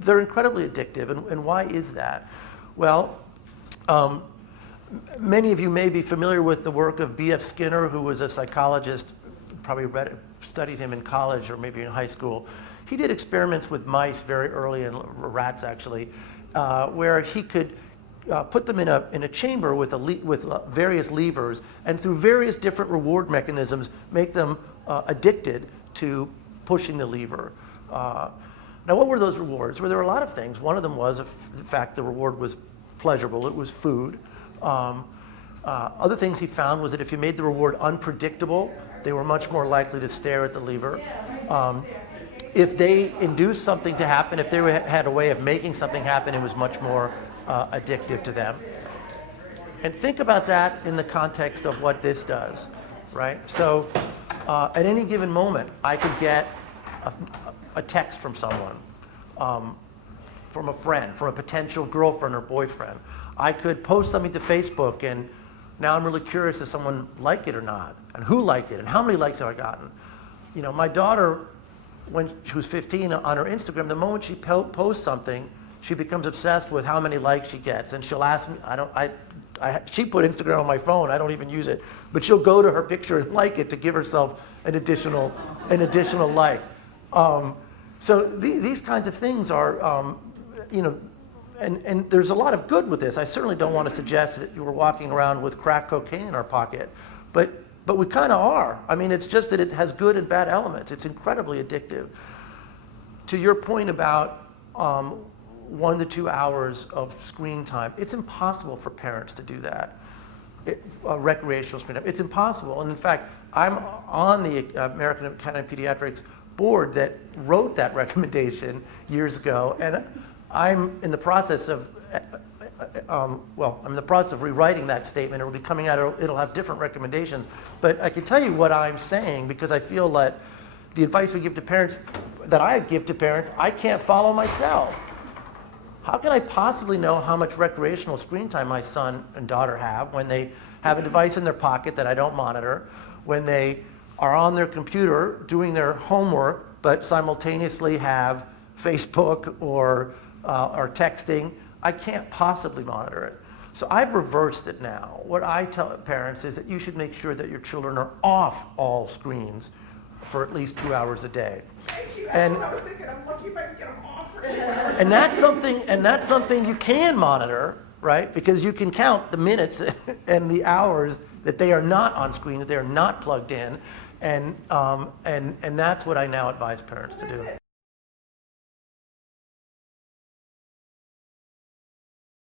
they're incredibly addictive. And why is that? Well, many of you may be familiar with the work of B.F. Skinner, who was a psychologist, probably studied him in college or maybe in high school. He did experiments with mice very early, and rats actually, where he could put them in a chamber with various levers, and through various different reward mechanisms, make them addicted to pushing the lever. Now, what were those rewards? Well, there were a lot of things. One of them was, in fact, the reward was pleasurable. It was food. Other things he found was that if you made the reward unpredictable, they were much more likely to stare at the lever. If they induced something to happen, if they had a way of making something happen, it was much more addictive to them. And think about that in the context of what this does, right? So at any given moment, I could get a text from someone, from a friend, from a potential girlfriend or boyfriend. I could post something to Facebook, and now I'm really curious, does someone like it or not? And who liked it? And how many likes have I gotten? You know, my daughter, when she was 15, on her Instagram, the moment she posts something, she becomes obsessed with how many likes she gets. And she'll ask me, she put Instagram on my phone, I don't even use it, but she'll go to her picture and like it to give herself an additional like. So these kinds of things are, you know, and there's a lot of good with this. I certainly don't want to suggest that you were walking around with crack cocaine in our pocket, but we kind of are. I mean, it's just that it has good and bad elements. It's incredibly addictive. To your point about 1 to 2 hours of screen time, it's impossible for parents to do that. Recreational screen time, it's impossible. And in fact, I'm on the American Academy of Pediatrics board that wrote that recommendation years ago, and I'm in the process of rewriting that statement. It'll be coming out, it'll have different recommendations. But I can tell you what I'm saying, because I feel that the advice we give to parents, that I give to parents, I can't follow myself. How can I possibly know how much recreational screen time my son and daughter have when they have a device in their pocket that I don't monitor, when they are on their computer doing their homework, but simultaneously have Facebook or texting? I can't possibly monitor it. So I've reversed it now. What I tell parents is that you should make sure that your children are off all screens for at least 2 hours a day. Thank you. That's what I was thinking. I'm lucky if I can get them off for 2 hours. And that's something you can monitor, right? Because you can count the minutes and the hours that they are not on screen, that they are not plugged in, and that's what I now advise parents to do. That's it.